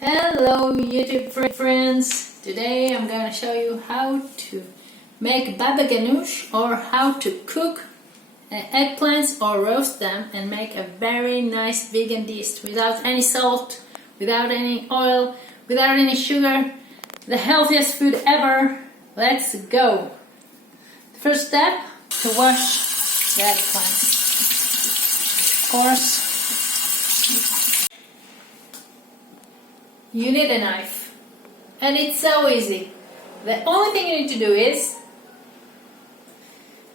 Hello YouTube friends! Today I'm gonna show you how to make Baba Ghanoush, or how to cook eggplants or roast them and make a very nice vegan dish without any salt, without any oil, without any sugar. The healthiest food ever. Let's go! The first step, to wash the eggplants. Of course, you need a knife, and it's so easy. The only thing you need to do is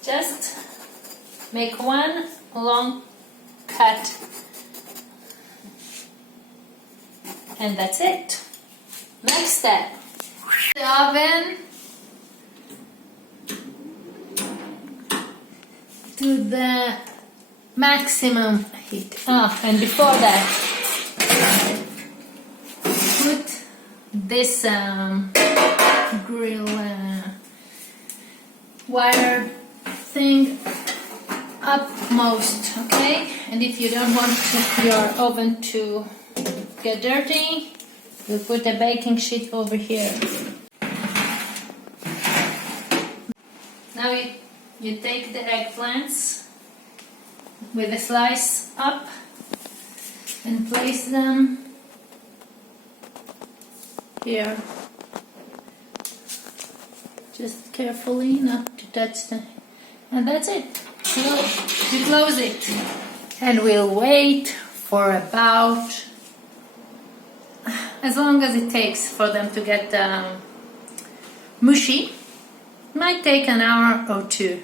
just make one long cut, and that's it. Next step, the oven to the maximum heat. And before that, put this grill wire thing upmost, okay? And if you don't want your oven to get dirty, you put a baking sheet over here. Now you take the eggplants with a slice up and place them here. Just carefully, not to touch them. And that's it. You close it. And we'll wait for about as long as it takes for them to get mushy. Might take an hour or two.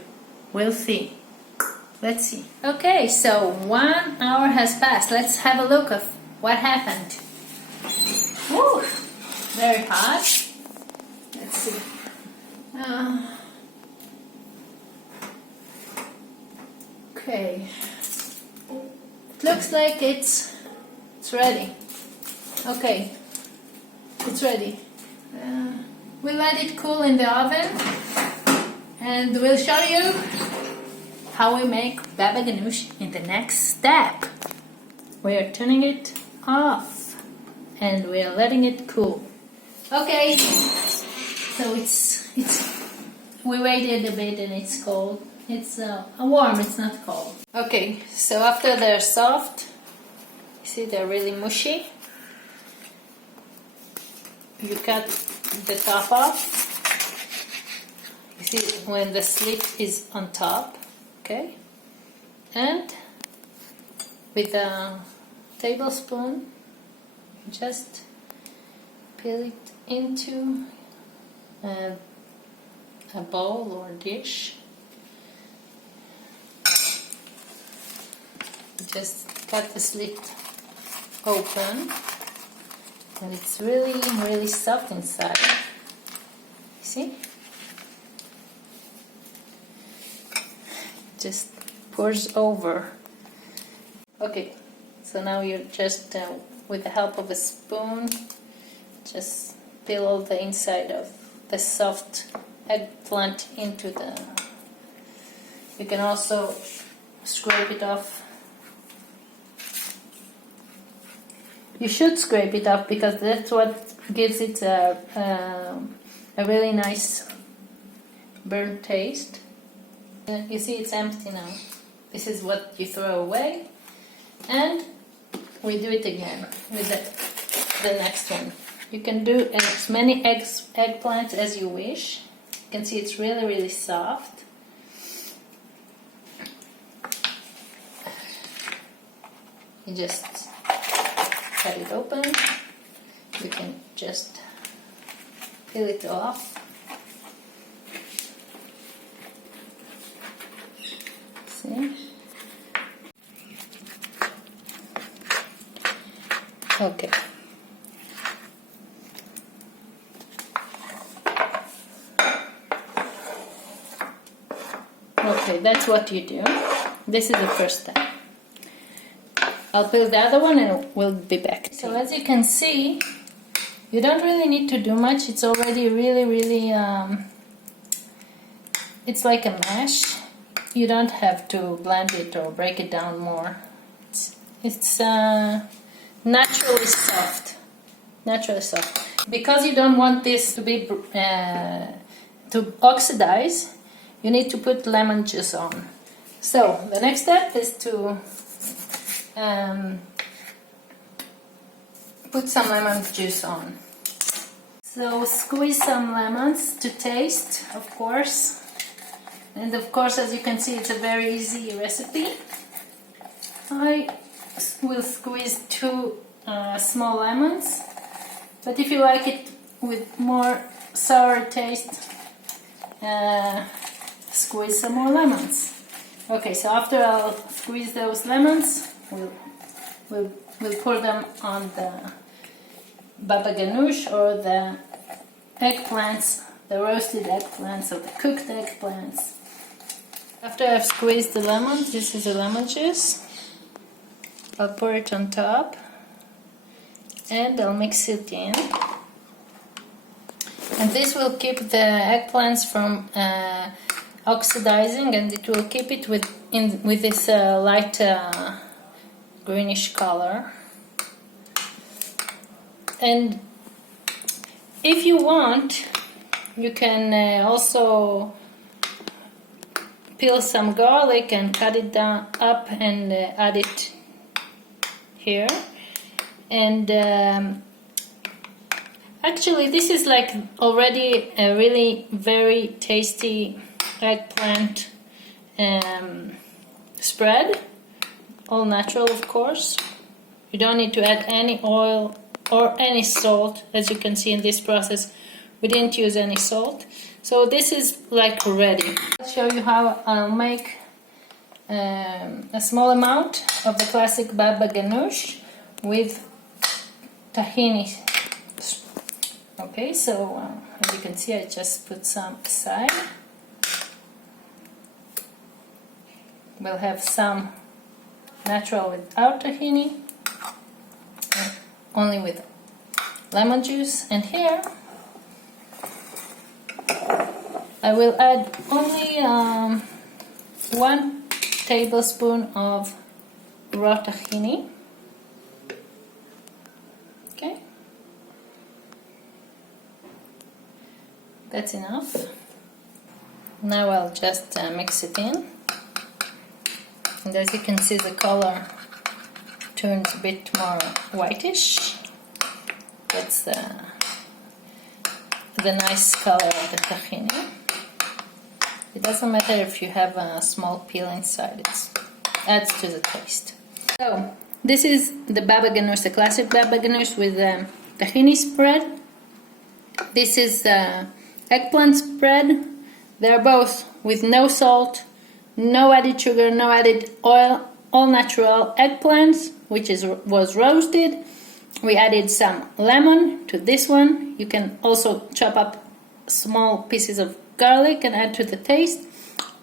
We'll see. Let's see. Okay, so 1 hour has passed. Let's have a look of what happened. Woo! Very hot. Let's see. Okay. It looks like it's ready. Okay. It's ready. We'll let it cool in the oven, and we'll show you how we make Baba Ghanoush in the next step. We are turning it off and we are letting it cool. Okay, so we waited a bit and it's cold. It's warm, it's not cold. Okay, so after they're soft, you see they're really mushy. You cut the top off. You see when the slit is on top, okay? And with a tablespoon, just peel it into a bowl or dish. Just cut the slit open, and it's really soft inside. You see? Just pours over. Okay, so now you're just with the help of a spoon, just peel all the inside of the soft eggplant into the. You can also scrape it off. You should scrape it off because that's what gives it a really nice burnt taste. You see it's empty now. This is what you throw away, and we do it again with the next one. You can do as many eggplants as you wish. You can see it's really soft. You just cut it open. You can just peel it off. See? Okay. Okay, that's what you do. This is the first step. I'll peel the other one and we'll be back. So as you can see, you don't really need to do much. It's already really it's like a mash. You don't have to blend it or break it down more. It's naturally soft. naturally soft. Because you don't want this to be to oxidize, you need to put lemon juice on. So the next step is to put some lemon juice on. So squeeze some lemons to taste, of course. And of course, as you can see, it's a very easy recipe. I will squeeze 2 small lemons, but if you like it with more sour taste, squeeze some more lemons. Okay, so after I'll squeeze those lemons, we'll pour them on the Baba Ghanoush or the eggplants, the roasted eggplants or the cooked eggplants. After I've squeezed the lemon, this is the lemon juice. I'll pour it on top and I'll mix it in. And this will keep the eggplants from oxidizing, and it will keep it with this light greenish color. And if you want, you can also peel some garlic and cut it down up and add it here. And actually this is like already a really very tasty eggplant spread, all natural of course. You don't need to add any oil or any salt. As you can see in this process, we didn't use any salt. So this is like ready. I'll show you how I'll make a small amount of the classic Baba Ghanoush with tahini. Okay, so as you can see, I just put some aside. We'll have some natural without tahini, only with lemon juice, and here I will add only 1 tablespoon of raw tahini. Okay, that's enough. Now I'll just mix it in, and as you can see, the color turns a bit more whitish. That's the nice color of the tahini. It doesn't matter if you have a small peel inside, it adds to the taste. So this is the Baba Ghanoush, the classic Baba Ghanoush with the tahini spread. This is eggplant spread. They're both with no salt, no added sugar, no added oil, all natural eggplants, which was roasted. We added some lemon to this one. You can also chop up small pieces of garlic and add to the taste.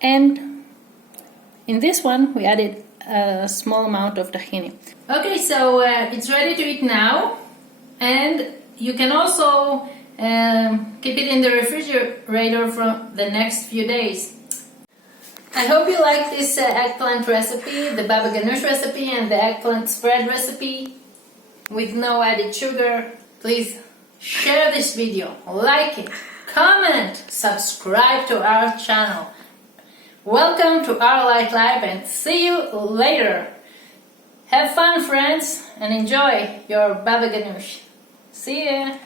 And in this one, we added a small amount of tahini. Okay, so it's ready to eat now. And you can also keep it in the refrigerator for the next few days. I hope you like this eggplant recipe, the Baba Ghanoush recipe and the eggplant spread recipe with no added sugar. Please share this video, like it, comment, subscribe to our channel. Welcome to our Light Life and see you later. Have fun, friends, and enjoy your Baba Ghanoush. See ya.